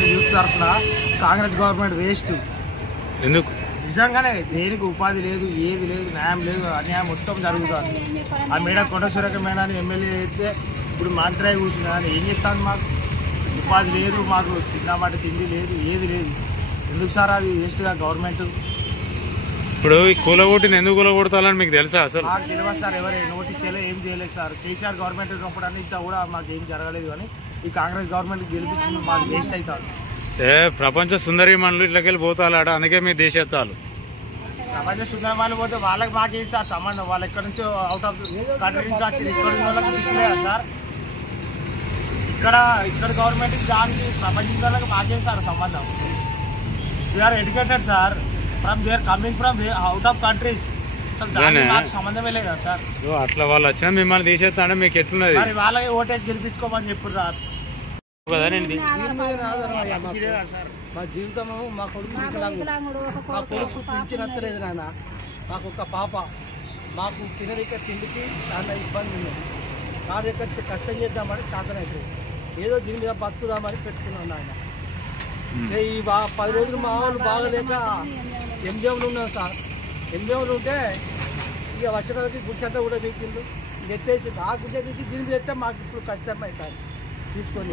Telangana youth తరఫున Congress government waste. ఎందుకు? నిజంగానే దేనికి ఉపాధి లేదు, ఏది లేదు, న్యాయం లేదు, అన్యాయం మొత్తం జరుగుతుంది. ఆ మేడ కొండ సురేఖ మేడాన్ని ఎమ్మెల్యే అయితే ఇప్పుడు మంత్రి కూర్చున్నా అని ఏం చెప్తాను? మాకు ఉపాధి లేదు, మాకు తిన్నమాట తిండి లేదు, ఏది లేదు. ఎందుకు సార్ అది వేస్ట్గా గవర్నమెంట్? ఇప్పుడు ఈ కూలగొట్టిన ఎందుకు కూలగొడతాలని మీకు తెలుసా? అసలు మాకు తెలియదు సార్, ఎవరు నోటీస్ చేయలేదు, ఏం చేయలేదు సార్. కేసీఆర్ గవర్నమెంట్ ఉన్నప్పుడు అంతా కూడా మాకు ఏం జరగలేదు. కానీ ఈ కాంగ్రెస్ గవర్నమెంట్ గెలిపించింది మాకు వేస్ట్ అవుతారు. ప్రపంచ సుందరిమణులు ఇట్లకెళ్ళి పోతాలట, అందుకే మీ దేశత్తాలు ప్రపంచ సుందరమాలు పోతే వాళ్ళకి మాకేం సార్ సంబంధం? వాళ్ళు ఎక్కడి నుంచో అవుట్ ఆఫ్ కంట్రీ నుంచి వచ్చి ఇక్కడ ఉన్న వాళ్ళకి దిక్కులేదా సార్? ఇక్కడ గవర్నమెంట్ దానికి ప్రపంచ వాళ్ళకి మాకేం సార్ సంబంధం? We are educated sir, from they are coming from out of countries. అసలు దానికి మాకు సంబంధమే లేదు కదా సార్. అట్లా వాళ్ళు వచ్చినా మిమ్మల్ని తీసేస్తా అంటే మీకు ఎట్లున్నది? మరి వాళ్ళకి ఓటేసి గెలిపించుకోమని చెప్పారు సార్. మా జీవితము మా కొడుకు మా కొడుకు పింఛనత్తలేదు నాన్న. మాకు ఒక పాప, మాకు తినడిక తిండికి చాలా ఇబ్బంది ఉన్నది. కారు ఎక్కడ కష్టం చేద్దామని చేతనైతుంది. ఏదో దీని మీద బతుకుదామని పెట్టుకున్నాం నాయన. ఈ 10 రోజులు మా వాళ్ళు బాగలేక ఎంజీఎంలు ఉన్నాం సార్. ఎంజీఎంలు ఉంటే ఇక వచ్చడానికి గుడ్చంతా కూడా వీకిండు ఎత్తేసి ఆ గుడ్డ తీసి దీని మీద ఎత్తే మాకు ఇప్పుడు కష్టం అవుతుంది తీసుకొని.